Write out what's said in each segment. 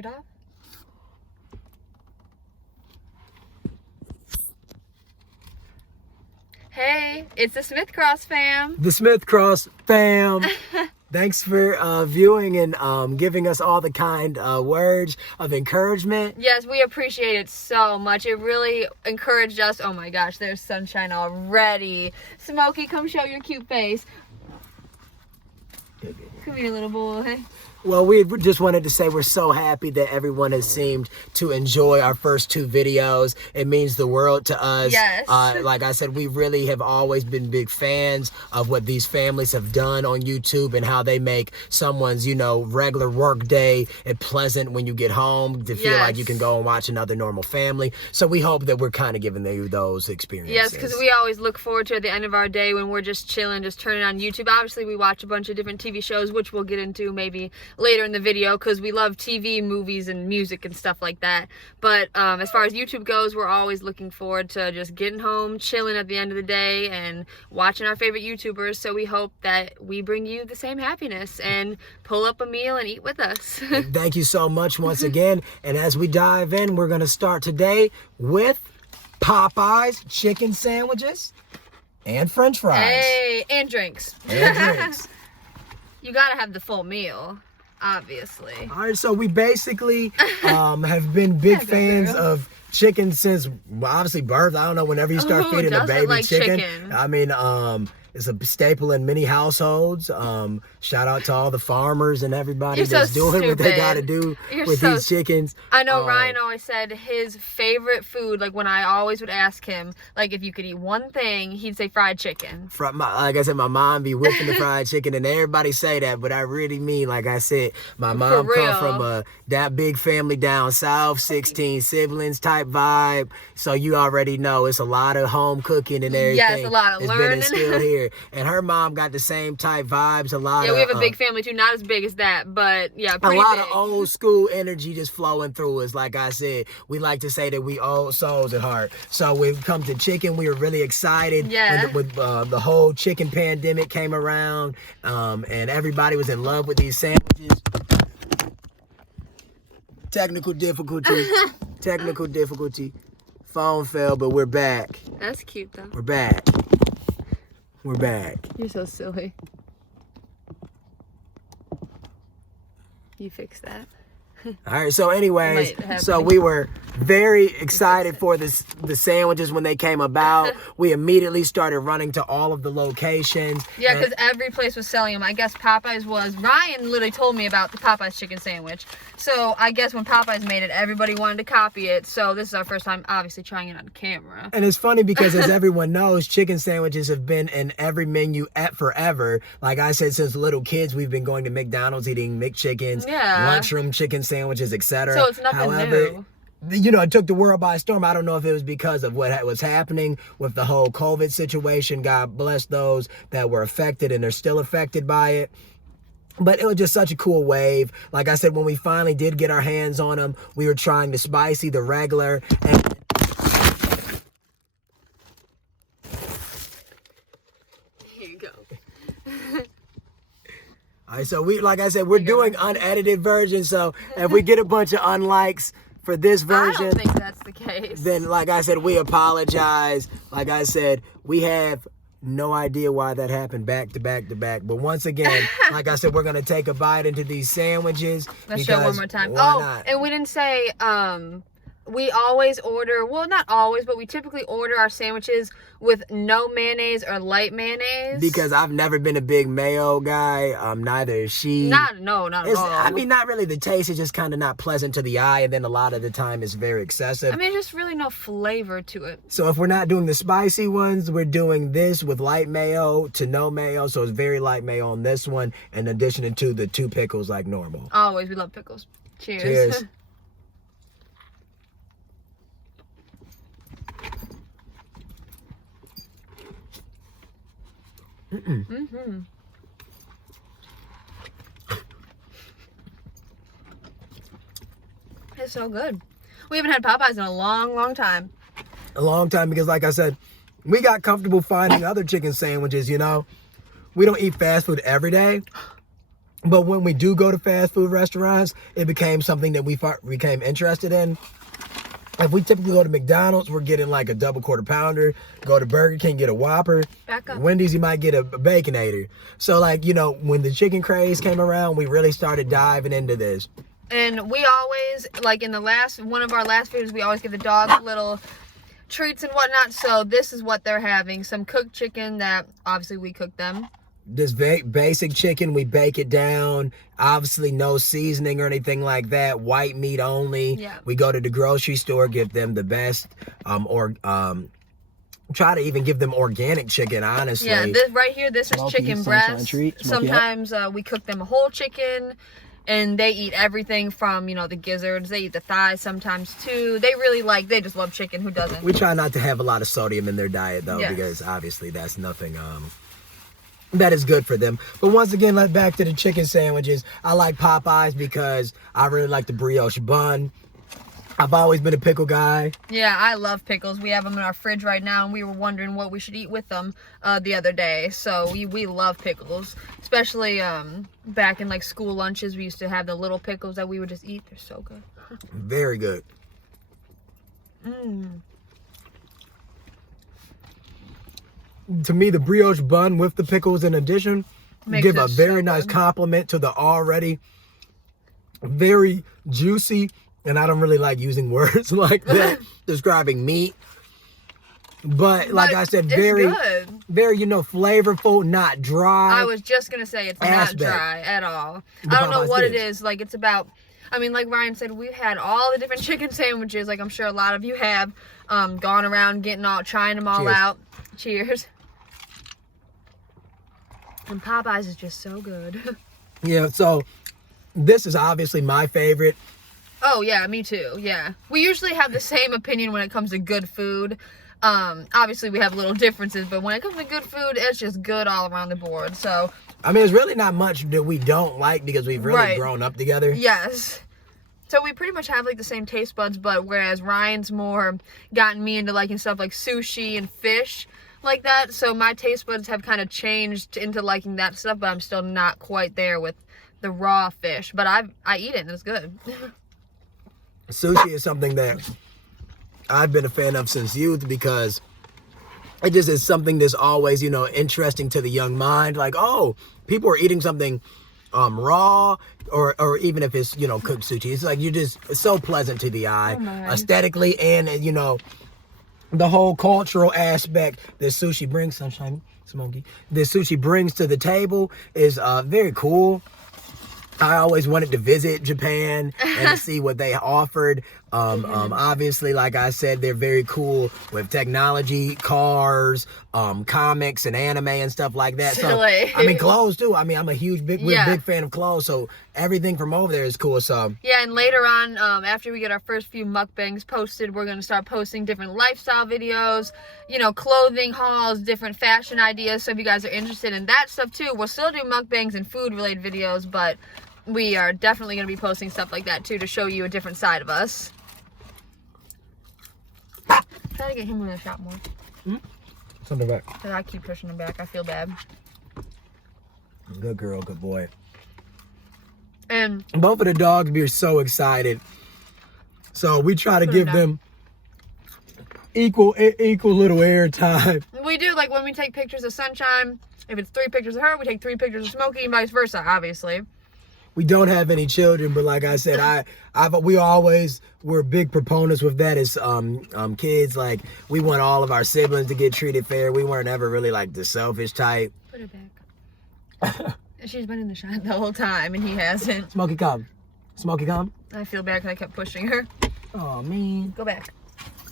shirt off. Hey, it's the Smith Cross fam. The Smith Cross fam. Thanks for viewing and giving us all the kind words of encouragement. Yes, we appreciate it so much. It really encouraged us. Oh my gosh, there's sunshine already. Smokey, come show your cute face. Come here, little boy. Well, we just wanted to say we're so happy that everyone has seemed to enjoy our first 2 videos. It means the world to us. Yes. Like I said, we really have always been big fans of what these families have done on YouTube and how they make someone's, regular work day pleasant when you get home to feel like you can go and watch another normal family. So we hope that we're kind of giving you those experiences. Yes, because we always look forward to at the end of our day when we're just chilling, just turning on YouTube. Obviously, we watch a bunch of different TV shows, which we'll get into maybe later in the video because we love TV, movies, and music and stuff like that. But as far as YouTube goes, we're always looking forward to just getting home, chilling at the end of the day, and watching our favorite YouTubers. So we hope that we bring you the same happiness and pull up a meal and eat with us. Thank you so much once again. And as we dive in, we're going to start today with Popeyes chicken sandwiches and French fries. Hey, and drinks. And drinks. You gotta have the full meal, obviously. All right, so we basically have been big fans of chicken since obviously birth. I don't know, whenever you start feeding a baby like chicken. I mean, it's a staple in many households. Shout out to all the farmers and everybody that's doing what they gotta do with these chickens. I know Ryan always said his favorite food, like when I always would ask him, like if you could eat one thing, he'd say fried chicken. Like I said, my mom be whipping the fried chicken, and everybody say that, but I really mean, like I said, my mom come from that big family down south, 16 siblings type vibe. So you already know it's a lot of home cooking and everything. Yes, a lot of learning. Been instilled here. And her mom got the same type vibes. We have a big family too, not as big as that, but yeah, pretty a lot big. of old school energy just flowing through us. Like I said, we like to say that we old souls at heart. So when it comes to chicken, we were really excited when the whole chicken pandemic came around, and everybody was in love with these sandwiches. Technical difficulty. Phone fell, but we're back. That's cute though. We're back. You're so silly. You fixed that. All right, so anyways, we were very excited for the sandwiches when they came about. We immediately started running to all of the locations. Yeah, because every place was selling them. I guess Popeyes was. Ryan literally told me about the Popeyes chicken sandwich. So I guess when Popeyes made it, everybody wanted to copy it. So this is our first time, obviously, trying it on camera. And it's funny because, as everyone knows, chicken sandwiches have been in every menu forever. Like I said, since little kids, we've been going to McDonald's eating McChickens, lunchroom chicken sandwiches, etc. So it's nothing new. It took the world by storm. I don't know if it was because of what was happening with the whole COVID situation. God bless those that were affected and are still affected by it. But it was just such a cool wave. Like I said, when we finally did get our hands on them, we were trying the spicy, the regular, and Here you go. all right, so like I said, we're doing unedited versions. So if we get a bunch of unlikes for this version, I don't think that's the case. Then, like I said, we apologize. Like I said, we have no idea why that happened back to back to back. But once again, like I said, we're going to take a bite into these sandwiches. Let's show one more time. Not? And we didn't say, we always order, well, not always, but we typically order our sandwiches with no mayonnaise or light mayonnaise. Because I've never been a big mayo guy. Neither is she. Not at all. I mean, not really. The taste is just kind of not pleasant to the eye, and then a lot of the time it's very excessive. I mean, there's just really no flavor to it. So if we're not doing the spicy ones, we're doing this with light mayo to no mayo. So it's very light mayo on this one, in addition to the 2 pickles like normal. Always. We love pickles. Cheers. It's so good. We haven't had Popeyes in a long time. A long time, because like I said, we got comfortable finding other chicken sandwiches, We don't eat fast food every day. But when we do go to fast food restaurants, it became something that we became interested in. If we typically go to McDonald's, we're getting like a double quarter pounder. Go to Burger King, get a Whopper. Back up. Wendy's, you might get a Baconator. So like, you know, when the chicken craze came around, we really started diving into this. And we always, like in one of our last videos, we always give the dogs little treats and whatnot. So this is what they're having. Some cooked chicken that obviously we cooked them. This basic chicken, we bake it down. Obviously no seasoning or anything like that. White meat only. Yeah. We go to the grocery store, give them the best, try to even give them organic chicken, honestly. Yeah, this right here, this is Smoky chicken sunshine breast. treat. Sometimes we cook them a whole chicken, and they eat everything from, you know, the gizzards. They eat the thighs sometimes too. They just love chicken. Who doesn't? We try not to have a lot of sodium in their diet though, Yes. because obviously that's nothing that is good for them. But once again, like back to the chicken sandwiches. I like Popeyes because I really like the brioche bun. I've always been a pickle guy. Yeah, I love pickles. We have them in our fridge right now, and we were wondering what we should eat with them the other day. So we love pickles, especially back in like school lunches. We used to have the little pickles that we would just eat. They're so good. Very good. To me, the brioche bun with the pickles in addition give a very nice compliment to the already very juicy, and I don't really like using words like that describing meat. But like I said, very, you know, flavorful, not dry. I was just gonna say it's not dry at all. I don't know what it is. Like it's about. I mean, like Ryan said, we've had all the different chicken sandwiches. Like I'm sure a lot of you have gone around trying them all out. Cheers. And Popeyes is just so good. Yeah, so this is obviously my favorite. Oh yeah, me too. Yeah, we usually have the same opinion when it comes to good food. Obviously we have little differences, but when it comes to good food, it's just good all around the board. So I mean, there's really not much that we don't like because we've really grown up together. Yes. So we pretty much have like the same taste buds, but whereas Ryan's more gotten me into liking stuff like sushi and fish like that, so my taste buds have kind of changed into liking that stuff, but I'm still not quite there with the raw fish. But I eat it and it's good. Sushi is something that I've been a fan of since youth because it just is something that's always, you know, interesting to the young mind. Like, oh, people are eating something raw or even if it's, you know, cooked sushi. It's like it's so pleasant to the eye, aesthetically, and, you know, the whole cultural aspect that sushi brings, Sunshine, Smokey, that sushi brings to the table is very cool. I always wanted to visit Japan and to see what they offered. Obviously, like I said, they're very cool with technology, cars, comics and anime and stuff like that. So, I mean, clothes too. I mean, I'm a big fan of clothes. So everything from over there is cool. So yeah, and later on, after we get our first few mukbangs posted, we're going to start posting different lifestyle videos, you know, clothing hauls, different fashion ideas. So if you guys are interested in that stuff too, we'll still do mukbangs and food related videos, but we are definitely going to be posting stuff like that too to show you a different side of us. Try to get him in the shot more. Something back. Because I keep pushing him back. I feel bad. Good girl, good boy. And both of the dogs be so excited. So we try to give them equal little air time. We do, like when we take pictures of Sunshine, if it's 3 pictures of her, we take 3 pictures of Smokey and vice versa, obviously. We don't have any children, but like I said, we always were big proponents with that as kids. Like we want all of our siblings to get treated fair. We weren't ever really like the selfish type. Put her back. She's been in the shot the whole time and he hasn't. Smokey, come. Smokey, come. I feel bad because I kept pushing her. Oh, man. Go back.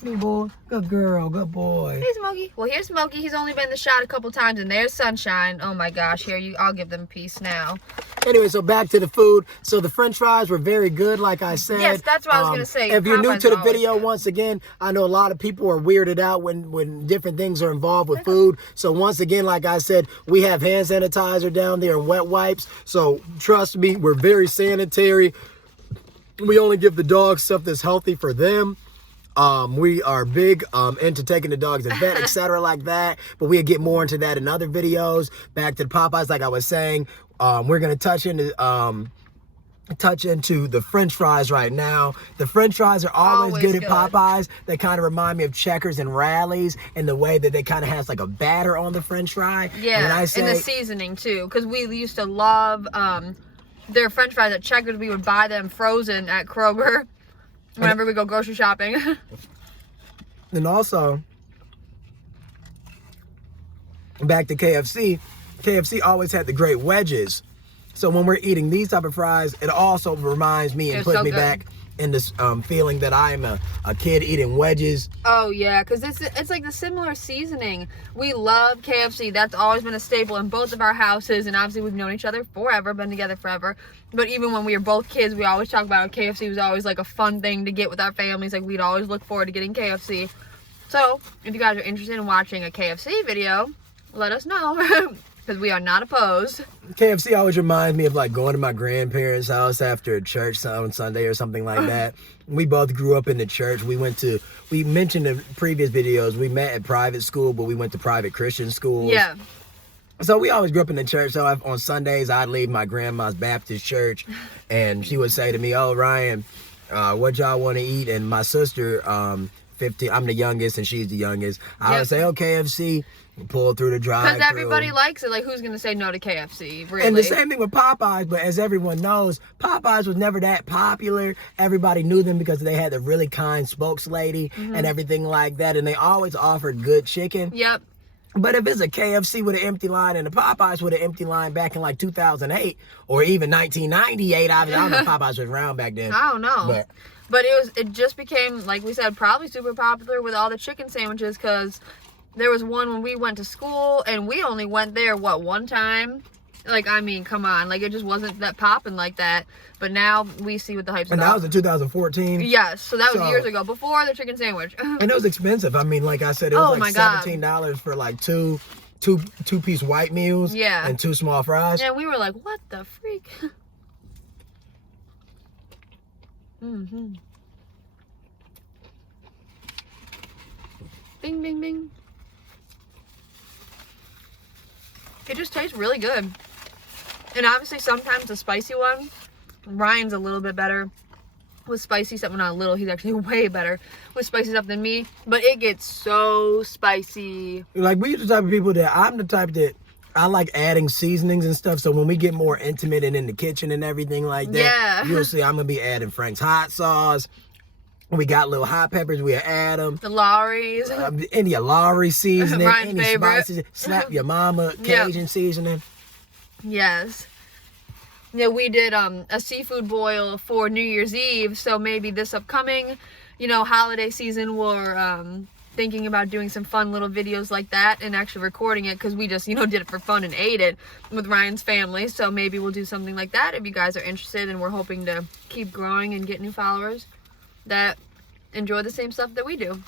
Good boy. Good girl. Good boy. Hey, Smokey. Well, here's Smokey. He's only been in the shot a couple times, and there's Sunshine. Oh my gosh. I'll give them a piece now. Anyway, so back to the food. So the French fries were very good, like I said. Yes, that's what I was gonna say. If you're new to the video, once again, I know a lot of people are weirded out when different things are involved with food. So once again, like I said, we have hand sanitizer down there and wet wipes. So trust me, we're very sanitary. We only give the dogs stuff that's healthy for them. We are big into taking the dogs to vet, etc. like that. But we'll get more into that in other videos. Back to the Popeyes, like I was saying, we're gonna touch into the French fries right now. The French fries are always good at Popeyes. They kind of remind me of Checkers and Rallies in the way that they kind of has like a batter on the French fry. Yeah, and the seasoning too, because we used to love their French fries at Checkers. We would buy them frozen at Kroger whenever we go grocery shopping. And also, back to KFC. KFC always had the great wedges. So when we're eating these type of fries, it also reminds me and puts me back in this feeling that I'm a kid eating wedges. Oh yeah, because it's like the similar seasoning. We love KFC. That's always been a staple in both of our houses, and obviously we've known each other forever, been together forever. But even when we were both kids, we always talk about how KFC was always like a fun thing to get with our families. Like we'd always look forward to getting KFC. So if you guys are interested in watching a KFC video, let us know. Because we are not opposed. KFC always reminds me of like going to my grandparents' house after church on Sunday or something like that. We both grew up in the church. We mentioned in previous videos, we met at private school, but we went to private Christian schools. Yeah. So we always grew up in the church. So on Sundays, I'd leave my grandma's Baptist church, and she would say to me, "Oh, Ryan, what y'all want to eat?" And my sister, 15, I'm the youngest, and she's the youngest. I would say, "Oh, KFC." Pull through the drive-thru. Because everybody likes it. Like, who's going to say no to KFC, really? And the same thing with Popeyes, but as everyone knows, Popeyes was never that popular. Everybody knew them because they had the really kind spokeslady and everything like that, and they always offered good chicken. Yep. But if it's a KFC with an empty line and a Popeyes with an empty line back in like 2008 or even 1998, I don't know if Popeyes was around back then. I don't know. But it just became, like we said, probably super popular with all the chicken sandwiches, because there was one when we went to school, and we only went there, one time? Like, I mean, come on. Like, it just wasn't that popping like that. But now we see what the hype's about. And that was in 2014? Yes. So that was years ago, before the chicken sandwich. And it was expensive. I mean, like I said, it was like $17 for like two-piece white meals and 2 small fries. Yeah, we were like, what the freak? Bing, bing, bing. It just tastes really good. And obviously sometimes the spicy one, Ryan's a little bit better with spicy stuff. Well, not a little, he's actually way better with spicy stuff than me. But it gets so spicy. Like, we're the type of people that, I'm the type that I like adding seasonings and stuff. So when we get more intimate and in the kitchen and everything like that, you'll see I'm going to be adding Frank's hot sauce. We got little hot peppers, we'll add them. The Lawry's. Any Lawry seasoning. Ryan's any favorite. Spices. Slap your mama Cajun seasoning. Yes. Yeah, we did a seafood boil for New Year's Eve, so maybe this upcoming, holiday season, we're thinking about doing some fun little videos like that and actually recording it, because we just, did it for fun and ate it with Ryan's family. So maybe we'll do something like that if you guys are interested, and we're hoping to keep growing and get new followers that enjoy the same stuff that we do.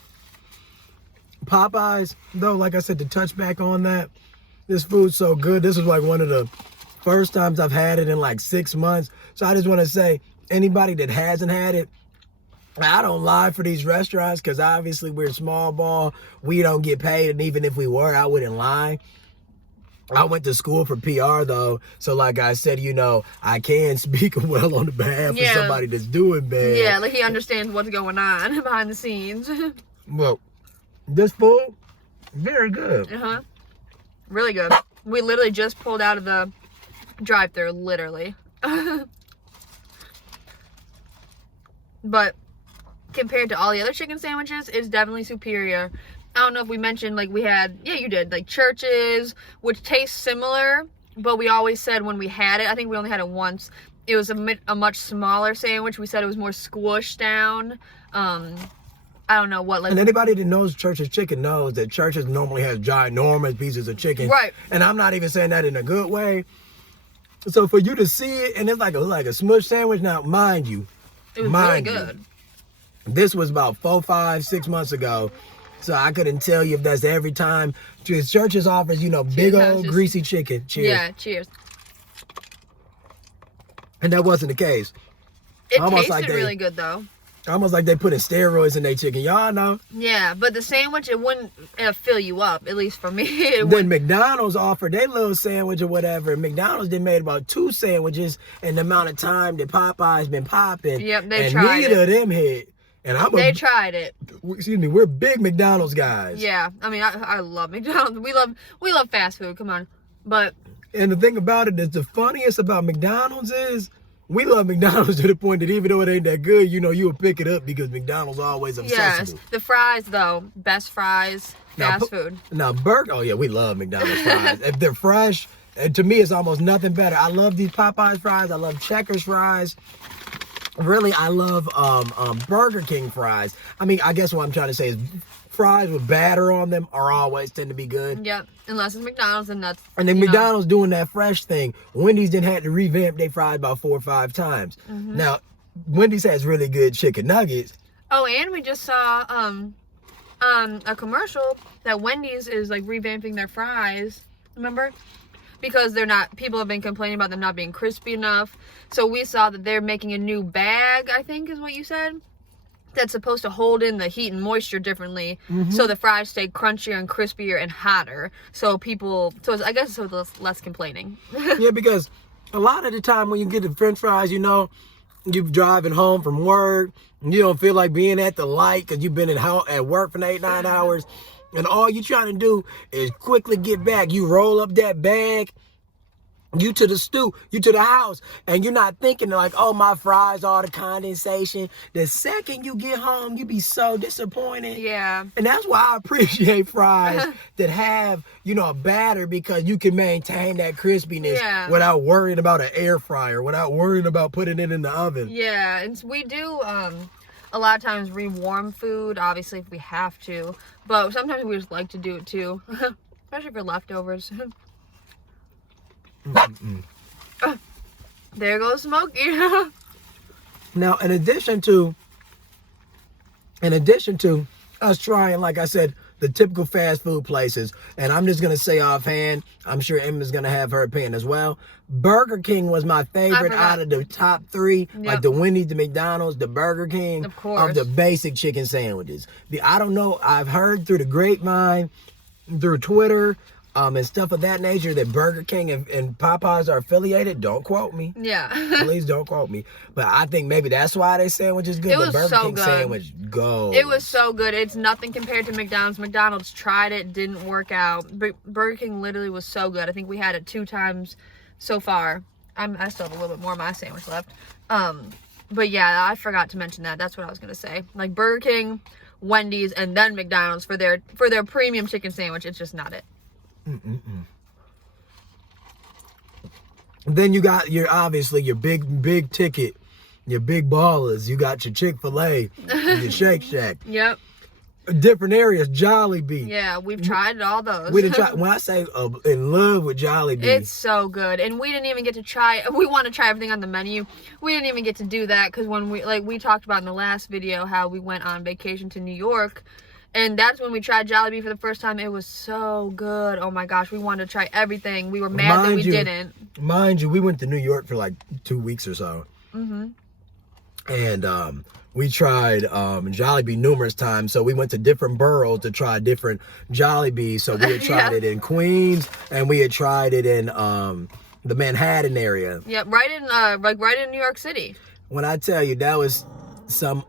Popeyes, though, like I said, to touch back on that, this food's so good. This is like one of the first times I've had it in like 6 months. So I just want to say, anybody that hasn't had it, I don't lie for these restaurants, because obviously we're small ball. We don't get paid, and even if we were, I wouldn't lie. I went to school for PR, though, so like I said, I can speak well on the behalf of somebody that's doing bad. Yeah, like he understands what's going on behind the scenes. Well, this food, very good. Really good. We literally just pulled out of the drive-thru, literally. But compared to all the other chicken sandwiches, it's definitely superior. I don't know if we mentioned, like, we had, you did, like, Church's, which tastes similar, but we always said when we had it, I think we only had it once, it was a much smaller sandwich. We said it was more squished down. I don't know what, like... And anybody that knows Church's chicken knows that Church's normally has ginormous pieces of chicken. Right. And I'm not even saying that in a good way. So for you to see it, and it's like a smush sandwich, now, mind you. It was really good. This was about 4, 5, 6 months ago. So I couldn't tell you if that's every time. Church's offers, big old greasy chicken. Cheers. Yeah, cheers. And that wasn't the case. It tasted really good, though. Almost like they put in steroids in their chicken. Y'all know. Yeah, but the sandwich, it wouldn't fill you up, at least for me. Then McDonald's offered their little sandwich or whatever. McDonald's did made about 2 sandwiches in the amount of time that Popeyes been popping. Yep, they and tried neither it. of them hit. And They tried it. Excuse me, we're big McDonald's guys. Yeah, I mean, I love McDonald's. We love fast food. Come on, but. And the thing about it is, the funniest about McDonald's is, we love McDonald's to the point that even though it ain't that good, you know, you'll pick it up because McDonald's always accessible. Yes, the fries though, best fries, fast food. Now, oh yeah, we love McDonald's fries. If they're fresh, to me, it's almost nothing better. I love these Popeyes fries. I love Checkers fries. Really, I love Burger King fries. I mean, I guess what I'm trying to say is, fries with batter on them are always tend to be good. Yep, unless it's McDonald's, and that's. And then McDonald's doing that fresh thing. Wendy's done had to revamp their fries about 4 or 5 times. Mm-hmm. Now, Wendy's has really good chicken nuggets. Oh, and we just saw a commercial that Wendy's is like revamping their fries. Remember? Because people have been complaining about them not being crispy enough. So we saw that they're making a new bag, I think is what you said, that's supposed to hold in the heat and moisture differently, so the fries stay crunchier and crispier and hotter. So I guess it's less complaining. Yeah, because a lot of the time when you get the French fries, you know, you're driving home from work, and you don't feel like being at the light because you've been at work for 8-9 hours, and all you're trying to do is quickly get back. You roll up that bag, you to the house, and you're not thinking like, oh, my fries, all the condensation. The second you get home, you be so disappointed. Yeah. And that's why I appreciate fries that have, you know, a batter, because you can maintain that crispiness without worrying about an air fryer, without worrying about putting it in the oven. Yeah, and we do a lot of times rewarm food, obviously if we have to, but sometimes we just like to do it too, especially for leftovers. There goes Smokey. Now, in addition to us trying, like I said, the typical fast food places, and I'm just gonna say offhand, I'm sure Emma's gonna have her opinion as well. Burger King was my favorite out of the top 3, like the Wendy's, the McDonald's, the Burger King, of course, of the basic chicken sandwiches. I don't know, I've heard through the grapevine, through Twitter, and stuff of that nature, that Burger King and Popeyes are affiliated. Don't quote me. Yeah. Please don't quote me. But I think maybe that's why their sandwich is good. It was the Burger so King good. sandwich goes. It was so good. It's nothing compared to McDonald's. McDonald's tried it, didn't work out. But Burger King literally was so good. I think we had it 2 times so far. I still have a little bit more of my sandwich left. But yeah, I forgot to mention that. That's what I was gonna say. Like Burger King, Wendy's, and then McDonald's for their premium chicken sandwich. It's just not it. Then you got your big ticket, your big ballers. You got your Chick-fil-A, your Shake Shack. Yep. Different areas, Jollibee. Yeah, we've tried all those. We didn't try. When I say in love with Jollibee, it's so good, and we didn't even get to try. We want to try everything on the menu. We didn't even get to do that because when we talked about in the last video how we went on vacation to New York. And that's when we tried Jollibee for the first time. It was so good. Oh my gosh, we wanted to try everything. We were mad that we didn't. Mind you, we went to New York for like 2 weeks or so. And we tried Jollibee numerous times. So we went to different boroughs to try different Jollibees. So we had tried it in Queens, and we had tried it in the Manhattan area. Yep, right in New York City. When I tell you that was some...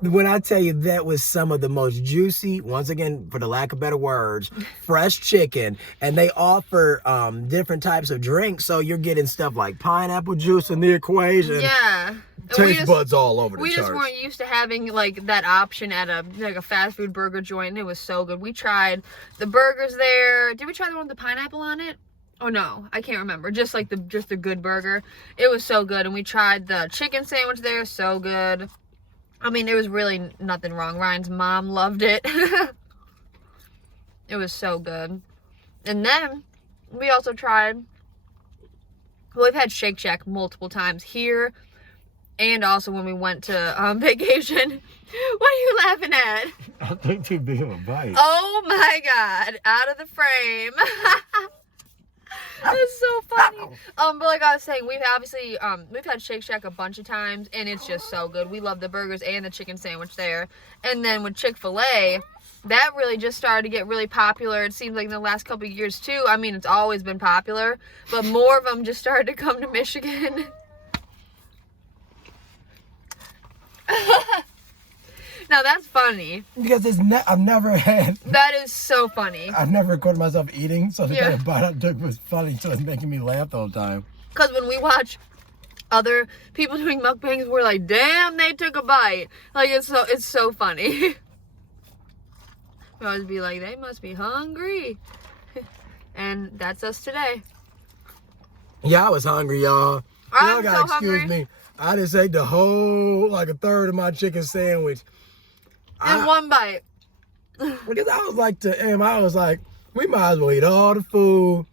When I tell you that was some of the most juicy, once again, for the lack of better words, fresh chicken, and they offer different types of drinks, so you're getting stuff like pineapple juice in the equation. Yeah. Taste buds all over the charts. We just weren't used to having like that option at a fast food burger joint, and it was so good. We tried the burgers there. Did we try the one with the pineapple on it? Oh no, I can't remember. Just the good burger. It was so good, and we tried the chicken sandwich there. So good. I mean, it was really nothing wrong. Ryan's mom loved it. It was so good. And then we also tried, well, we've had Shake Shack multiple times here and also when we went to vacation. What are you laughing at? I think too big of a bite. Oh my God, out of the frame. It's so funny. But like I was saying, we've obviously we've had Shake Shack a bunch of times, and it's just so good. We love the burgers and the chicken sandwich there. And then with Chick-fil-A, that really just started to get really popular. It seems like in the last couple of years too. I mean, it's always been popular, but more of them just started to come to Michigan. Now that's funny. Because I've never had. That is so funny. I've never recorded myself eating, so the kind of bite I took was funny, so it's making me laugh the whole time. Because when we watch other people doing mukbangs, we're like, damn, they took a bite. Like, it's so funny. We always be like, they must be hungry. And that's us today. Yeah, I was hungry, y'all. I'm Y'all gotta so excuse hungry. me. I just ate the whole, like a third of my chicken sandwich. In one bite. Because I was like to Em, I was like, we might as well eat all the food,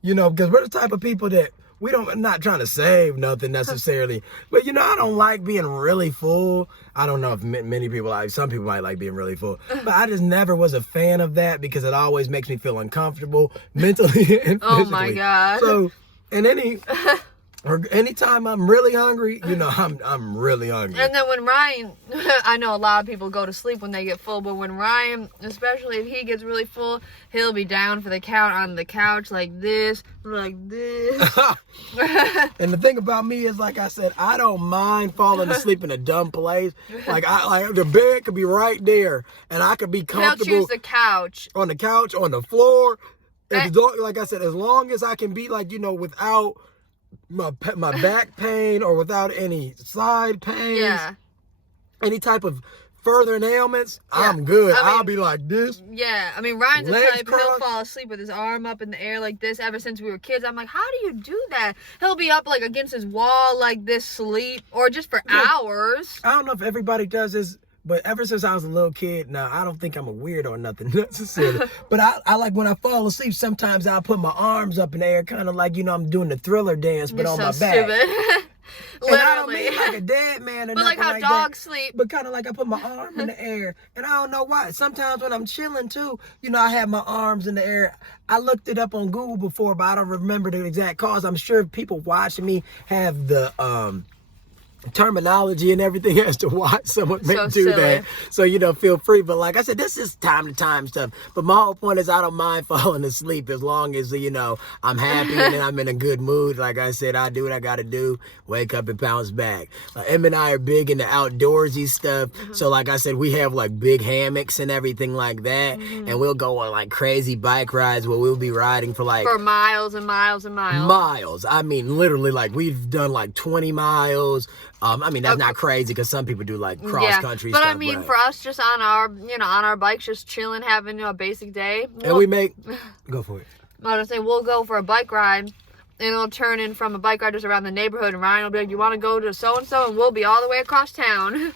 you know, because we're the type of people that I'm not trying to save nothing necessarily, but you know, I don't like being really full. I don't know if many people some people might like being really full, but I just never was a fan of that because it always makes me feel uncomfortable mentally and physically. Oh my God. So, anytime I'm really hungry, you know, I'm really hungry. And then when Ryan, I know a lot of people go to sleep when they get full, but when Ryan, especially if he gets really full, he'll be down for the count on the couch like this. And the thing about me is, like I said, I don't mind falling asleep in a dumb place. Like the bed could be right there, and I could be comfortable. He'll choose the couch. On the couch, on the floor. Like I said, as long as I can be, like, you know, without my back pain or without any side pains, any type of further ailments, I'm good. I'll be like this. Yeah, I mean, Ryan's the Legs type, crossed. he'll fall asleep with his arm up in the air like this ever since we were kids. I'm like, how do you do that? He'll be up like against his wall like this, sleep, or just for hours. I don't know if everybody does this, but ever since I was a little kid, now I don't think I'm a weirdo or nothing necessarily. But I like when I fall asleep, sometimes I'll put my arms up in the air, kind of like, you know, I'm doing the Thriller dance, but You're on so my back. Stupid. And I don't mean like a dead man or but like nothing how like dogs sleep. But kind of like I put my arm in the air, and I don't know why. Sometimes when I'm chilling too, you know, I have my arms in the air. I looked it up on Google before, but I don't remember the exact cause. I'm sure people watching me have the terminology and everything as to why someone may do silly. that. So, you know, feel free. But like I said, this is time to time stuff. But my whole point is I don't mind falling asleep as long as, you know, I'm happy and I'm in a good mood. Like I said, I do what I got to do. Wake up and bounce back. Em and I are big into outdoorsy stuff. So like I said, we have like big hammocks and everything like that. And we'll go on like crazy bike rides where we'll be riding for miles and miles and miles. Miles. I mean, literally, like we've done like 20 miles. I mean, that's not crazy because some people do like cross country but stuff. I mean, for us, just on our bikes, just chilling, having a basic day. And we make, go for it. I was gonna say, we'll go for a bike ride, and it'll turn in from a bike ride just around the neighborhood, and Ryan will be like, you want to go to so-and-so, and we'll be all the way across town.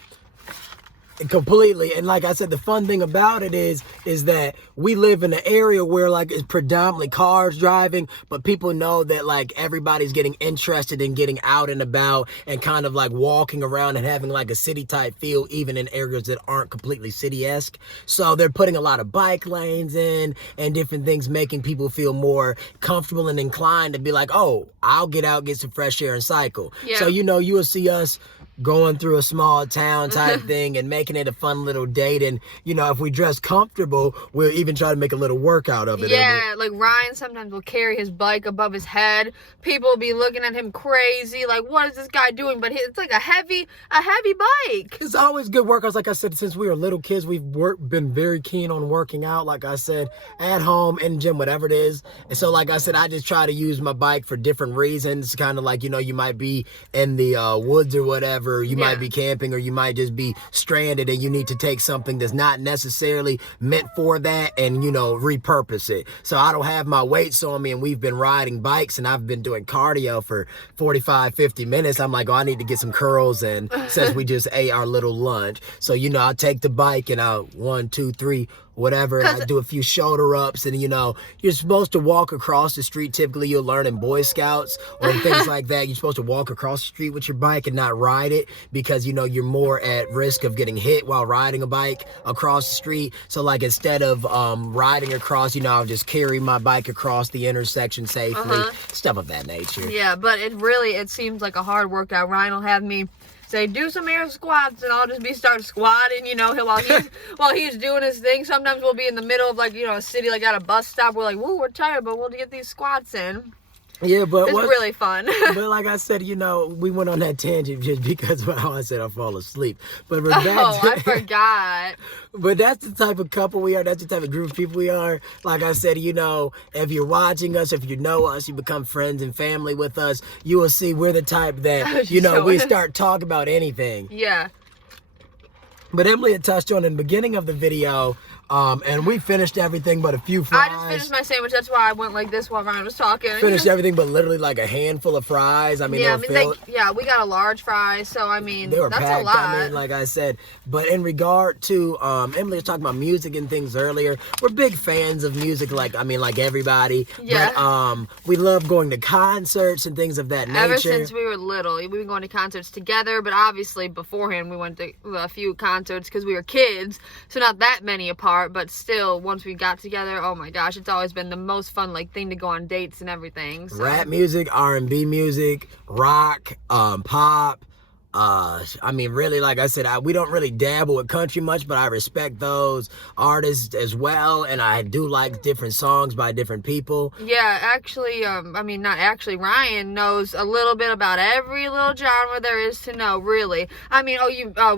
Completely. And like I said, the fun thing about it is that we live in an area where like it's predominantly cars driving, but people know that like everybody's getting interested in getting out and about and kind of like walking around and having like a city type feel, even in areas that aren't completely city-esque. So they're putting a lot of bike lanes in and different things, making people feel more comfortable and inclined to be like, oh, I'll get out, get some fresh air and cycle. Yeah. So, you know, you will see us going through a small town type thing and making it a fun little date. And, you know, if we dress comfortable, we'll even try to make a little workout of it. Yeah, like Ryan sometimes will carry his bike above his head. People will be looking at him crazy, like, what is this guy doing? But it's like a heavy bike. It's always good workouts. Like I said, since we were little kids, we've been very keen on working out, like I said, at home, in the gym, whatever it is. And so, like I said, I just try to use my bike for different reasons. Kind of like, you know, you might be in the woods or whatever. You might be camping, or you might just be stranded and you need to take something that's not necessarily meant for that and, you know, repurpose it. So I don't have my weights on me, and we've been riding bikes and I've been doing cardio for 45, 50 minutes. I'm like, oh, I need to get some curls in since we just ate our little lunch. So, you know, I'll take the bike and I'll 1, 2, 3, whatever. I do a few shoulder ups, and you're supposed to walk across the street. Typically, you'll learn in Boy Scouts or things like that. You're supposed to walk across the street with your bike and not ride it because you're more at risk of getting hit while riding a bike across the street. So like instead of riding across, I'll just carry my bike across the intersection safely, stuff of that nature. Yeah, but it seems like a hard workout. Ryan will have me say, do some air squats, and I'll just start squatting, while he's doing his thing. Sometimes we'll be in the middle of a city, like at a bus stop. We're like, woo, we're tired, but we'll get these squats in. Yeah, but it's really fun. But like I said, we went on that tangent just because of how I said I fall asleep. But I forgot. But that's the type of couple we are. That's the type of group of people we are. Like I said, if you're watching us, if you know us, you become friends and family with us, you will see we're the type that, we start talking about anything. Yeah. But Emily had touched on in the beginning of the video, and we finished everything but a few fries. I just finished my sandwich. That's why I went like this while Ryan was talking. Finished everything but literally like a handful of fries. We got a large fry, so they were that's packed, a lot. like I said. But in regard to Emily was talking about music and things earlier. We're big fans of music, like everybody. Yeah. But we love going to concerts and things of that nature. Ever since we were little, we've been going to concerts together. But obviously beforehand, we went to a few concerts because we were kids, so not that many apart. But still, once we got together, oh my gosh, it's always been the most fun thing to go on dates and everything. So. Rap music, R&B music, rock, pop. Really, like I said, we don't really dabble with country much, but I respect those artists as well, and I do like different songs by different people. Yeah, actually, not actually, Ryan knows a little bit about every little genre there is to know, really. We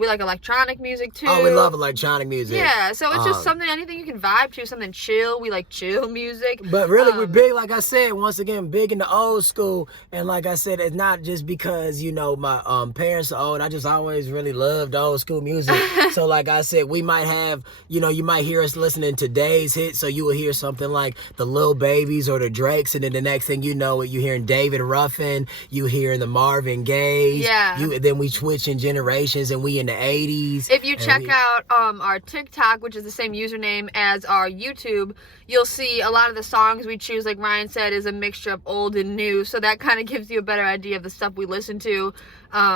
like electronic music, too. Oh, we love electronic music. Yeah, so it's just anything you can vibe to, something chill. We like chill music. But really, we're big, like I said, once again, big in the old school, and like I said, it's not just because, my parents are old. I just always really loved old school music. So like I said, we might have, you might hear us listening to today's hits, so you will hear something like the Lil Babies or the Drakes, and then the next thing you know, you hearing David Ruffin, you hearing the Marvin Gaye's. Yeah. Then we switch in generations, and we in the 80s. If you check out our TikTok, which is the same username as our YouTube, you'll see a lot of the songs we choose, like Ryan said, is a mixture of old and new, so that kind of gives you a better idea of the stuff we listen to.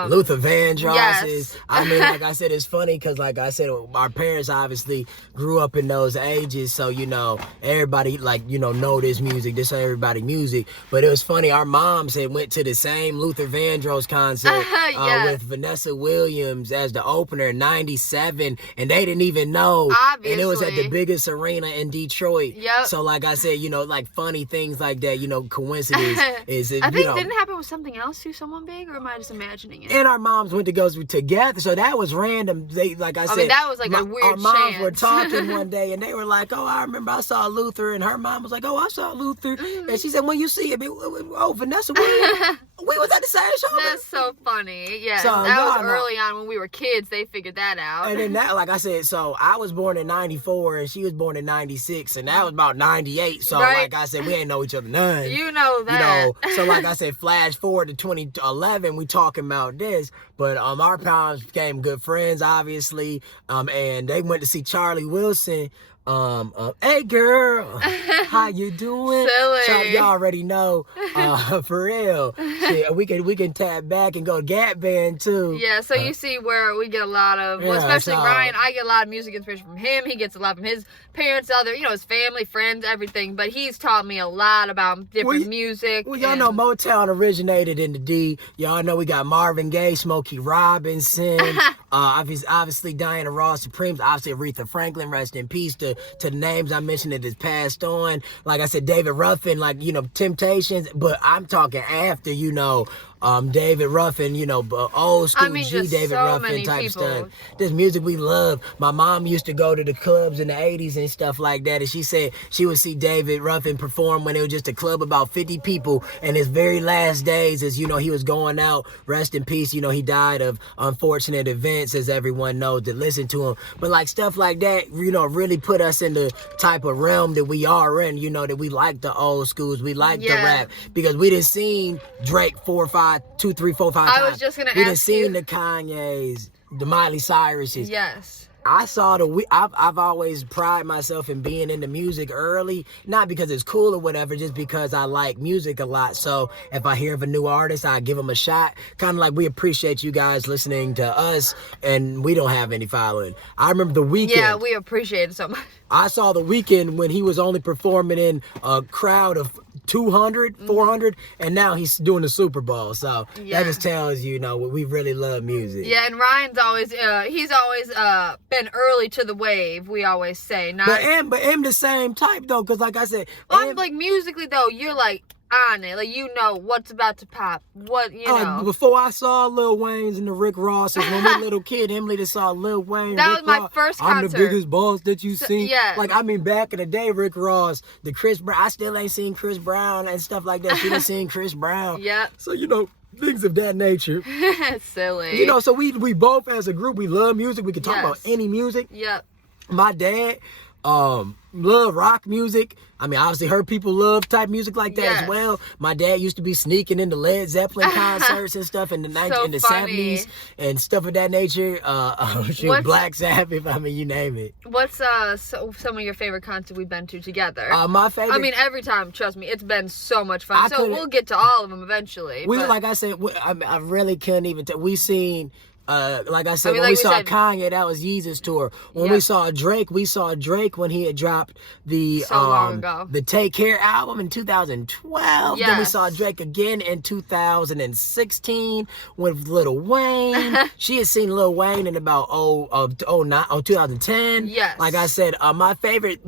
Luther Vandross yes. is, like I said, it's funny because, like I said, our parents obviously grew up in those ages, so, everybody, know this music, this everybody music, but it was funny, our moms had went to the same Luther Vandross concert with Vanessa Williams as the opener in 97, and they didn't even know. Obviously. And it was at the biggest arena in Detroit. Yep. So, like I said, funny things like that, coincidence is, I think didn't happen with something else to someone big, or am I just imagining it? And our moms went to go together, so that was random. They, like I said, that was like a weird our moms chance. were talking one day, and they were like, "Oh, I remember I saw Luther," and her mom was like, "Oh, I saw Luther," and she said, "When you see it, Vanessa Williams, we was at the same show." That's so funny. Yeah, so, that was early on when we were kids. They figured that out. And then that, like I said, so I was born in '94, and she was born in '96, and that was about '98. So, like I said, we ain't know each other none. You know that. So like I said, flash forward to 2011, we talking about this. But our parents became good friends, obviously, and they went to see Charlie Wilson. Hey girl, how you doing? Silly. So y'all already know, for real. Shit, we can tap back and go Gap Band too. Yeah, so you see where we get a lot of, especially Ryan, I get a lot of music inspiration from him. He gets a lot from his parents, his family, friends, everything. But he's taught me a lot about different music. Well, y'all know Motown originated in the D. Y'all know we got Marvin Gaye, Smokey Robinson, obviously Diana Ross Supremes, obviously Aretha Franklin, rest in peace to the names I mentioned that has passed on. Like I said, David Ruffin, Temptations, but I'm talking after, David Ruffin, old school David Ruffin type stuff. This music we love. My mom used to go to the clubs in the 80s and stuff like that, and she said she would see David Ruffin perform when it was just a club about 50 people, and his very last days as, he was going out, rest in peace, he died of unfortunate events, as everyone knows that listen to him. But stuff like that, really put us in the type of realm that we are in, that we like the old schools, we like the rap, because we done seen Drake 2, 3, 4, 5 times. I was just gonna we ask done seen the Kanye's, the Miley Cyrus's. Yes. I saw I've always pride myself in being into music early, not because it's cool or whatever, just because I like music a lot. So if I hear of a new artist, I give them a shot. Kind of like we appreciate you guys listening to us, and we don't have any following. I remember The Weeknd. Yeah, we appreciate it so much. I saw The Weeknd when he was only performing in a crowd of 200, 400, and now he's doing the Super Bowl. So that just tells you, we really love music. Yeah, and Ryan's always, he's always been early to the wave, we always say. But I'm the same type, though, because like I said... I'm like, musically, though, you're like... on it, like, you know what's about to pop, what, you know. Before I saw Lil Wayne's and the Rick Rosses, when we were little kid, Emily just saw Lil Wayne. That Rick was my Ross. first concert. I'm the biggest boss that you seen. Yeah. Like, I mean, back in the day, Rick Ross, the Chris Brown, I still ain't seen Chris Brown and stuff like that. She done seen Chris Brown. Yeah. So, things of that nature. Silly. So we both, as a group, we love music. We can talk about any music. Yep. My dad, love rock music. I mean, obviously, her people love type music like that as well. My dad used to be sneaking into Led Zeppelin concerts and stuff in the 70s and stuff of that nature. Black Sabbath. I mean, you name it. What's some of your favorite concerts we've been to together? My favorite. I mean, every time. Trust me, it's been so much fun. So we'll get to all of them eventually. Like I said, I really couldn't even tell. We seen. Like I said, when we saw Kanye, that was Yeezus tour. When we saw Drake when he had dropped the long ago. The Take Care album in 2012. Yes. Then we saw Drake again in 2016 with Lil Wayne. She had seen Lil Wayne in about 2010. Yes. Like I said, my favorite.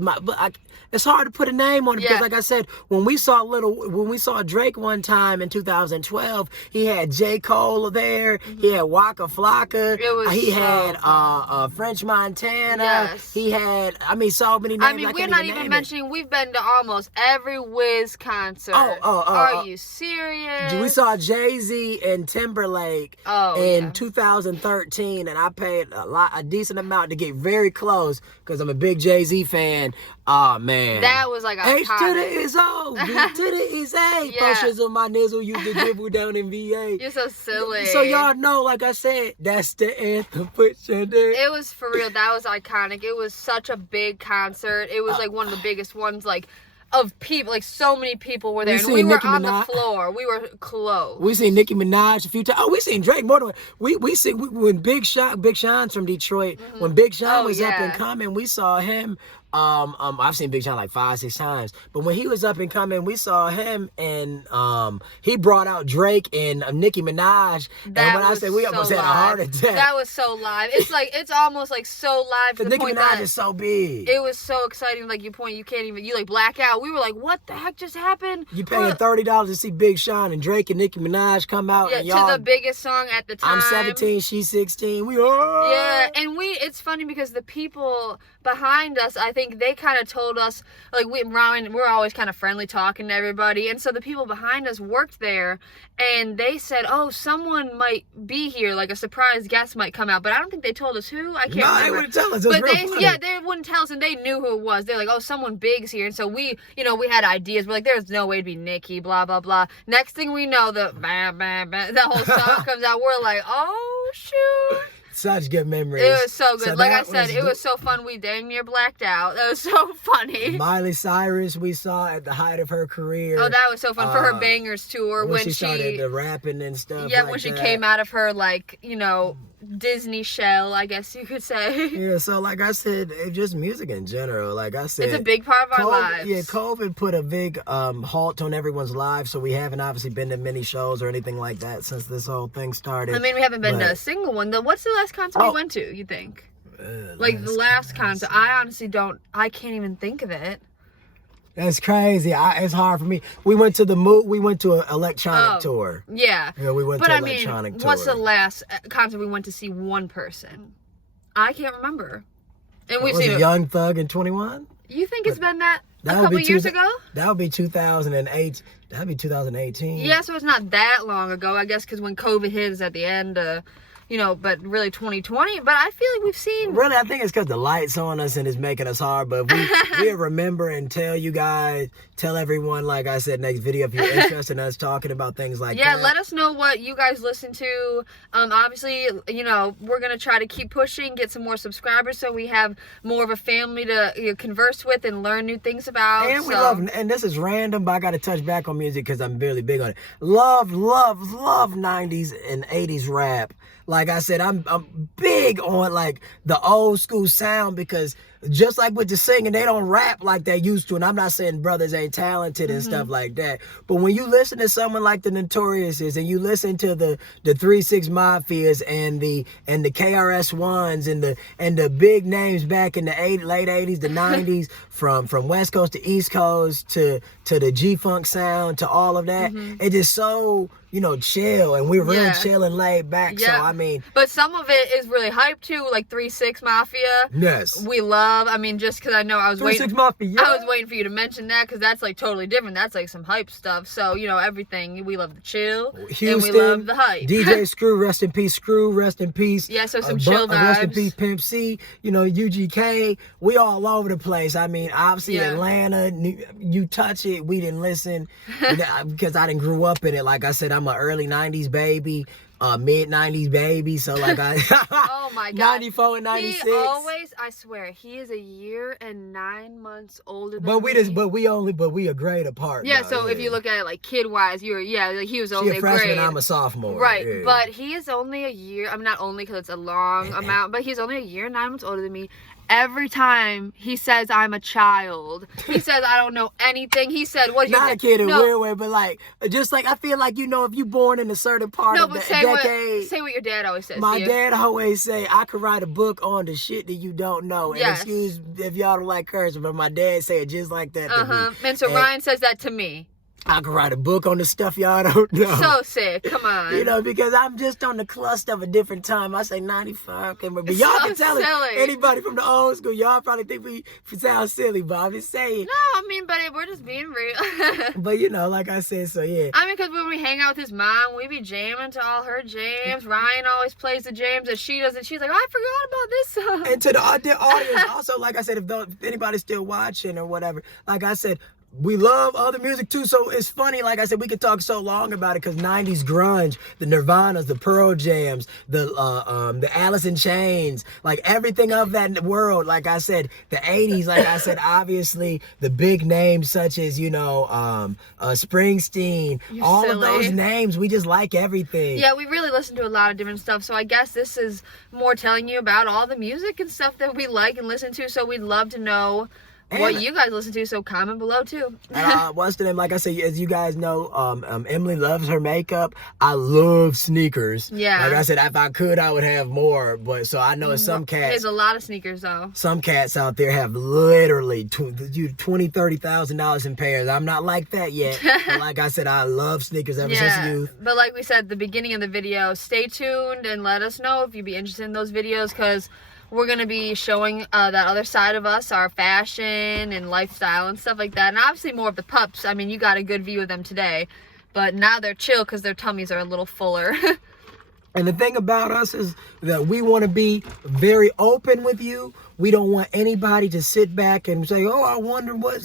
It's hard to put a name on it because, like I said, when we saw Drake one time in 2012, he had J. Cole there. He had Waka Flocka. He had French Montana. Yes. He had, so many names. I mean, we're not even mentioning. We've been to almost every Wiz concert. Are you serious? We saw Jay-Z and Timberlake in 2013, and I paid a decent amount to get very close because I'm a big Jay-Z fan. Oh man, that was like H to the is O, B to the is A. Pushes on my nizzle, you the dribble down in VA. You're so silly. So y'all know, like I said, that's the anthem. Put your there. It was for real. That was iconic. It was such a big concert. It was like one of the biggest ones, like. Of people, like so many people were there, and we were on the floor. We were close. We seen Nicki Minaj a few times. We seen Drake more than we seen when Big Sean's from Detroit. When Big Sean was up and coming, we saw him. I've seen Big Sean like 5-6 times, but when he was up and coming, we saw him, and he brought out Drake and Nicki Minaj. And when I said we almost had a heart attack. That was so live. It's almost like so live to the Nicki point Minaj that is so big. It was so exciting. Like you can't even like black out. We were like, what the heck just happened? You paying $30 to see Big Sean and Drake and Nicki Minaj come out. Yeah, and y'all, to the biggest song at the time. I'm 17, she's 16. Yeah, and it's funny because the people behind us, I think they kind of told us, like we're always kind of friendly talking to everybody, and so the people behind us worked there, and they said, oh, someone might be here, like a surprise guest might come out, but I don't think they told us who. I can't remember. They wouldn't tell us. But they wouldn't tell us, and they knew who it was. They're like, oh, someone big's here, and so we had ideas. We're like, there's no way to be Nicki, blah blah blah. Next thing we know, the whole song comes out. We're like, oh shoot. Such good memories. It was so good. So like I said, it was so fun. We dang near blacked out. That was so funny. Miley Cyrus we saw at the height of her career. Oh, that was so fun. For her Bangers tour. When she started the rapping and stuff. Yeah, when she came out of her, like, Disney shell, I guess you could say. Yeah, so like I said, it's just music in general. Like I said, it's a big part of our lives. Yeah, COVID put a big halt on everyone's lives, so we haven't obviously been to many shows or anything like that since this whole thing started. I mean, we haven't been to a single one. What's the last concert we went to, you think? The last concert. I honestly I can't even think of it. That's crazy. It's hard for me. We went to an electronic tour. Yeah. Yeah, we went to an electronic tour. What's the last concert we went to see one person? I can't remember. And we've seen Young Thug and 21? You think it's been a couple years ago? That would be 2008. That would be 2018. Yeah, so it's not that long ago, I guess, because when COVID hit is at the end of, but really 2020. But I feel like we've seen. Really, I think it's because the light's on us and it's making us hard. But we remember and tell you guys, tell everyone, like I said, next video, if you're interested in us talking about things like that. Yeah, let us know what you guys listen to. Obviously, we're going to try to keep pushing, get some more subscribers so we have more of a family to converse with and learn new things about. And we love, and this is random, but I got to touch back on music because I'm really big on it. Love 90s and 80s rap. Like I said, I'm big on like the old school sound, because just like with the singing, they don't rap like they used to. And I'm not saying brothers ain't talented and stuff like that. But when you listen to someone like the Notoriouses, and you listen to the 3-6 Mafias and the KRS-Ones and the big names back in the late 80s, the 90s, from West Coast to East Coast to the G-Funk sound to all of that, it is so chill, and we're really chill and laid back. So I mean, but some of it is really hype too, like 3-6 Mafia. Yes, we love. I mean, just because I know I was 3-6 Mafia. I was waiting for you to mention that, because that's like totally different. That's like some hype stuff. So everything. We love the chill, Houston, and we love the hype. DJ Screw, rest in peace. Screw, rest in peace. Yeah, so some chill vibes. Rest in peace, Pimp C. UGK. We all over the place. I mean, obviously Atlanta. You touch it, we didn't listen because I didn't grew up in it. Like I said, I'm an early 90s baby, mid 90s baby. So like oh my God, 94 and 96. He always, I swear, he is a year and 9 months older than me. But we a grade apart. Yeah, though, so if you look at it like kid wise, he was only a freshman, grade. I'm a sophomore. Right, yeah. but he is only a year. I mean, not only because it's a long amount, but he's only a year and 9 months older than me. Every time he says I'm a child, he says I don't know anything. He said, "What?" Not a kid in a weird way, but like, just like I feel like if you born in a certain part of the decade. Say what your dad always says. My dad always say I could write a book on the shit that you don't know. And excuse if y'all don't like cursing, but my dad say it just like that. And so Ryan says that to me. I could write a book on the stuff y'all don't know. So sick, come on. Because I'm just on the cluster of a different time. I say 95, but y'all can tell it. Anybody from the old school, y'all probably think we sound silly, but I'm just saying. No, I mean, but we're just being real. But like I said, so yeah. I mean, because when we hang out with his mom, we be jamming to all her jams. Ryan always plays the jams that she does, and she's like, oh, I forgot about this song. And to the audience, also, like I said, if anybody's still watching or whatever, like I said, we love other music too, so it's funny. Like I said, we could talk so long about it because 90s grunge, the Nirvanas, the Pearl Jams, the Alice in Chains, like everything of that world. Like I said, the 80s. Like I said, obviously the big names such as Springsteen, all of those names. We just like everything. Yeah, we really listen to a lot of different stuff. So I guess this is more telling you about all the music and stuff that we like and listen to. So we'd love to know what you guys listen to, so comment below too. What's the name? Like I said, as you guys know, Emily loves her makeup. I love sneakers. Yeah. Like I said, if I could, I would have more. But so I know some cats. There's a lot of sneakers though. Some cats out there have literally $20,000-$30,000 in pairs. I'm not like that yet. But like I said, I love sneakers ever since youth. But like we said at the beginning of the video, stay tuned and let us know if you'd be interested in those videos, because we're going to be showing that other side of us, our fashion and lifestyle and stuff like that. And obviously more of the pups. I mean, you got a good view of them today. But now they're chill because their tummies are a little fuller. And the thing about us is that we want to be very open with you. We don't want anybody to sit back and say, oh, I wonder what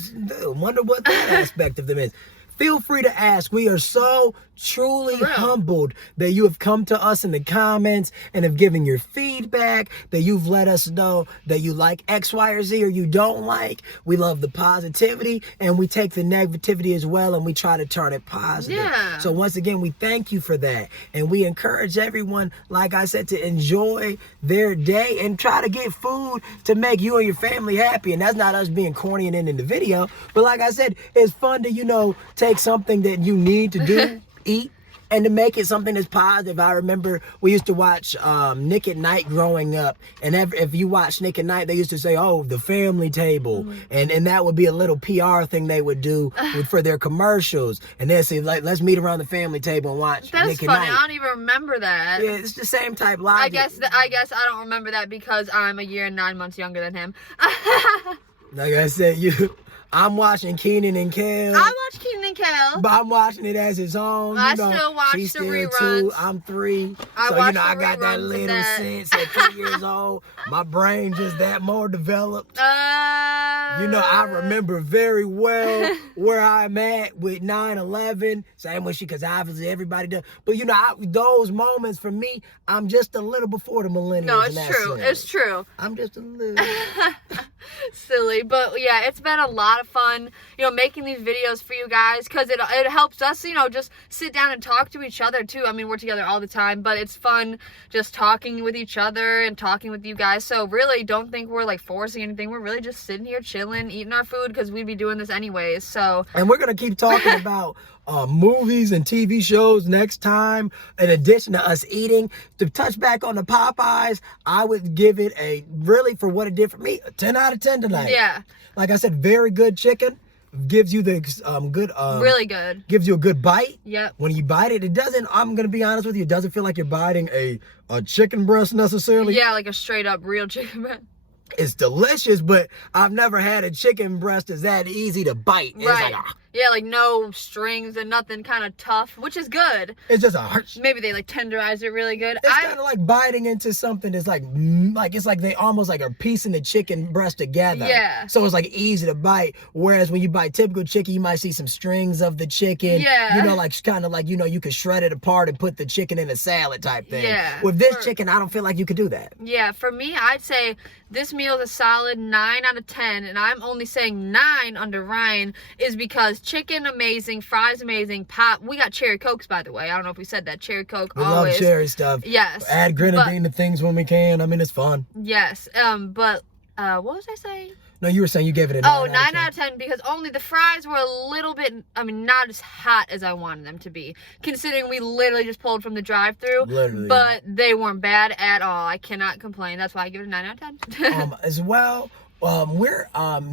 that aspect of them is. Feel free to ask. We are so truly humbled that you have come to us in the comments and have given your feedback, that you've let us know that you like X, Y, or Z, or you don't like. We love the positivity, and we take the negativity as well, and we try to turn it positive. Yeah. So once again, we thank you for that. And we encourage everyone, like I said, to enjoy their day and try to get food to make you and your family happy. And that's not us being corny and ending the video, but like I said, it's fun to, take something that you need to do, eat, and to make it something that's positive. I remember we used to watch Nick at Night growing up, and if you watch Nick at Night, they used to say, oh, the family table, and that would be a little PR thing they would do for their commercials, and they'd say, like, let's meet around the family table and watch Nick at Night. I don't even remember that. Yeah, it's the same type logic. I guess I don't remember that because I'm a year and 9 months younger than him. Like I said, I'm watching Kenan and Kel. I watch Kenan and Kel. But I'm watching it as its own. I still watch she's the still reruns. 2, I'm 3. I So, watch the I got that reruns of little that. sense at 3 years old. My brain just that more developed. I remember very well where I'm at with 9/11. Same with you, because obviously everybody does. But, those moments for me, I'm just a little before the millennials. No, it's true. It's true. I'm just a little. Silly, but yeah, it's been a lot of fun, making these videos for you guys, because it helps us, just sit down and talk to each other too. I mean, we're together all the time, but it's fun just talking with each other and talking with you guys. So really, don't think we're like forcing anything. We're really just sitting here chilling, eating our food, because we'd be doing this anyways. So, and we're gonna keep talking about movies and TV shows next time, in addition to us eating. To touch back on the Popeyes, I would give it for what it did for me, a 10 out of 10 tonight. Yeah. Like I said, very good chicken. Gives you the good... really good. Gives you a good bite. Yep. When you bite it, it doesn't... I'm going to be honest with you, it doesn't feel like you're biting a chicken breast necessarily. Yeah, like a straight up real chicken breast. It's delicious, but I've never had a chicken breast that's that easy to bite. Right. It's like, yeah, like no strings and nothing, kind of tough, which is good. It's just a... Maybe they like tenderize it really good. It's kind of like biting into something that's it's like they almost like are piecing the chicken breast together. Yeah. So it's like easy to bite. Whereas when you bite typical chicken, you might see some strings of the chicken. Yeah. You could shred it apart and put the chicken in a salad type thing. Yeah. With this chicken, I don't feel like you could do that. Yeah, for me, I'd say this meal is a solid 9 out of 10, and I'm only saying 9 under Ryan is because chicken amazing, fries amazing, we got cherry Cokes, by the way. I don't know if we said that. Cherry Coke, We always. love cherry stuff. Yes. Add grenadine to things when we can. I mean, it's fun. Yes, but what was I saying? No, you were saying you gave it a 9 9 out of 10, because only the fries were a little bit, not as hot as I wanted them to be, considering we literally just pulled from the drive-thru. Literally. But they weren't bad at all. I cannot complain. That's why I give it a 9 out of 10. As well, we're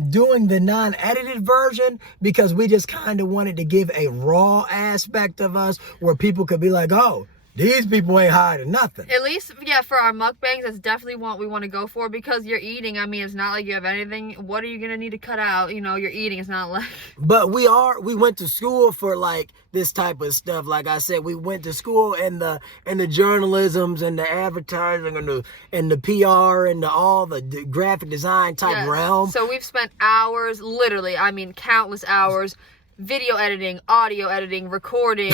doing the non-edited version because we just kind of wanted to give a raw aspect of us where people could be like, oh, these people ain't hiding nothing. At least, yeah, for our mukbangs, that's definitely what we want to go for, because you're eating. I mean, it's not like you have anything. What are you going to need to cut out? You're eating. It's not like... But we went to school for like this type of stuff. Like I said, we went to school in the journalisms and the advertising and the PR and all the graphic design type realm. So we've spent hours, literally, countless hours, video editing, audio editing, recording.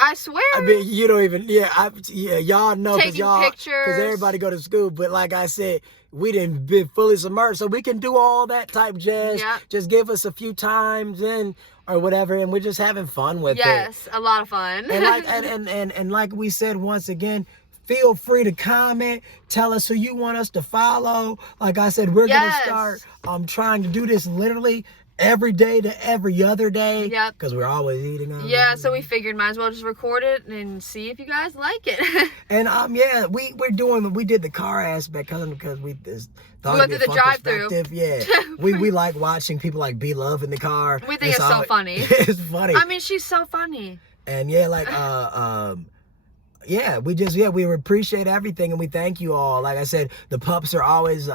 I swear. I mean, you don't even, y'all know, Taking pictures. Because everybody go to school. But like I said, we didn't be fully submerged, so we can do all that type jazz. Yep. Just give us a few times or whatever, and we're just having fun with it. Yes, a lot of fun. And like we said once again, feel free to comment. Tell us who you want us to follow. Like I said, we're gonna start trying to do this literally every day to every other day. Yep. Because we're always eating. Yeah, so we figured might as well just record it and see if you guys like it. And we did the car aspect because we thought we went through the drive-thru. Yeah. we like watching people like be love in the car. We think it's so funny. It's funny. I mean, she's so funny. And we appreciate everything, and we thank you all. Like I said, the Pups are always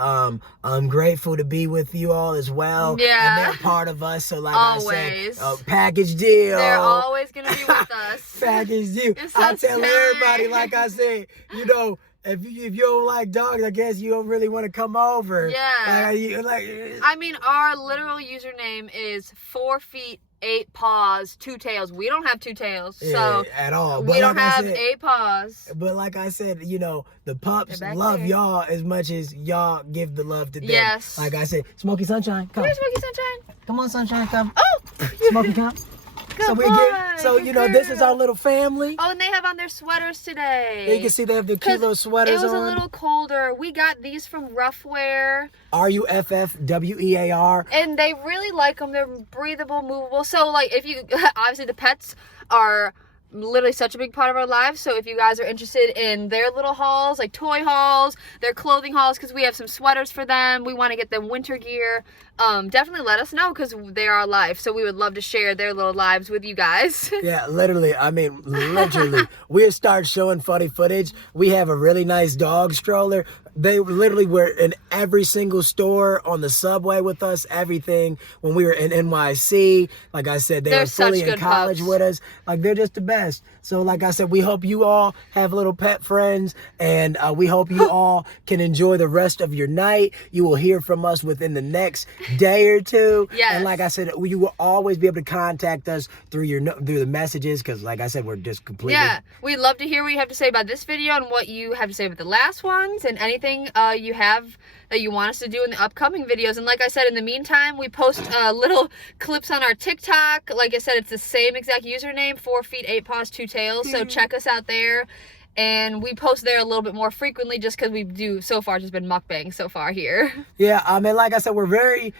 grateful to be with you all as well. Yeah. And they're part of us. So like always. I said, package deal. They're always gonna be with us. Package deal. So I tell sad. everybody, like I said, if you don't like dogs, I guess you don't really want to come over. Yeah. Our literal username is 4 feet 8 paws, 2 tails. We don't have 2 tails, so at all. We don't have 8 paws. But like I said, the Pups love there. y'all as much as y'all give the love to them. Yes. Like I said, Smokey Sunshine, come. Here's Smokey Sunshine. Come on, Sunshine, come. Oh, Smokey, come. Good boy. This is our little family. Oh, and they have on their sweaters today. You can see they have the cute little sweaters on. It was a little colder. We got these from Roughwear. RUFFWEAR. And they really like them. They're breathable, movable. So, like, if you... Obviously, the pets are literally such a big part of our lives. So if you guys are interested in their little hauls, like toy hauls, their clothing hauls, because we have some sweaters for them, we want to get them winter gear, definitely let us know, because they're our life. So we would love to share their little lives with you guys. Yeah, literally. Literally. We'll start showing funny footage. We have a really nice dog stroller. They literally were in every single store, on the subway with us, everything. When we were in NYC, like I said, they They're were fully such in good college pups. with us. Like, they're just the best. So, like I said, we hope you all have little pet friends, and we hope you all can enjoy the rest of your night. You will hear from us within the next day or two. Yes. And like I said, you will always be able to contact us through the messages, because like I said, we're just completely... Yeah, we'd love to hear what you have to say about this video and what you have to say about the last ones, and anything you have that you want us to do in the upcoming videos. And like I said, in the meantime, we post little clips on our TikTok. Like I said, it's the same exact username, 4 feet 8 paws 2 tails. So check us out there. And we post there a little bit more frequently, just because we do so far just been mukbang so far here. Yeah, I mean, like I said, we're very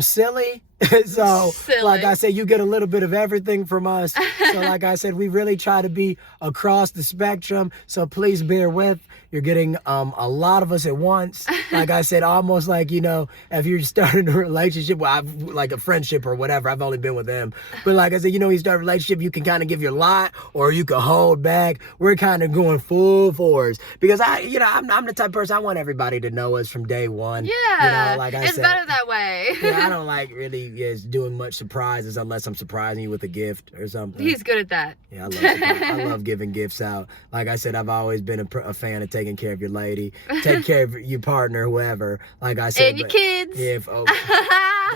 silly. So, Silly. like I said, you get a little bit of everything from us. So, like I said, we really try to be across the spectrum. So, please bear with. You're getting a lot of us at once. Like I said, almost like, you know, if you're starting a relationship, like a friendship or whatever, I've only been with them. But like I said, you know, you start a relationship, you can kind of give your lot or you can hold back. We're kind of going full force because I'm the type of person, I want everybody to know us from day one. Yeah, you know, like I it's said, better that way. yeah, I don't like really doing much surprises unless I'm surprising you with a gift or something. He's good at that. Yeah, I love giving gifts out. Like I said, I've always been a fan of taking care of your lady, take care of your partner, whoever. Like I said, And your kids. Yeah,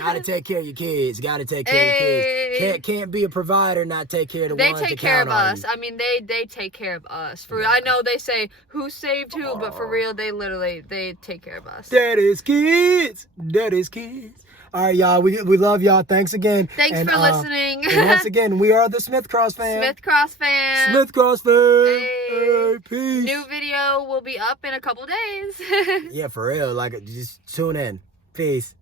gotta take care of your kids. Gotta take care of your kids. Can't be a provider and not take care of the They ones that take care of count on us. you. I mean, they take care of us. For real. I know they say who saved who, but for real, they take care of us. Daddy's kids. Daddy's kids. All right, y'all. We love y'all. Thanks again. Thanks for listening. And once again, we are the Smith Cross fam. Smith Cross fam. Smith Cross fam. Hey. Hey, peace. New video will be up in a couple days. Yeah, for real. Like, just tune in. Peace.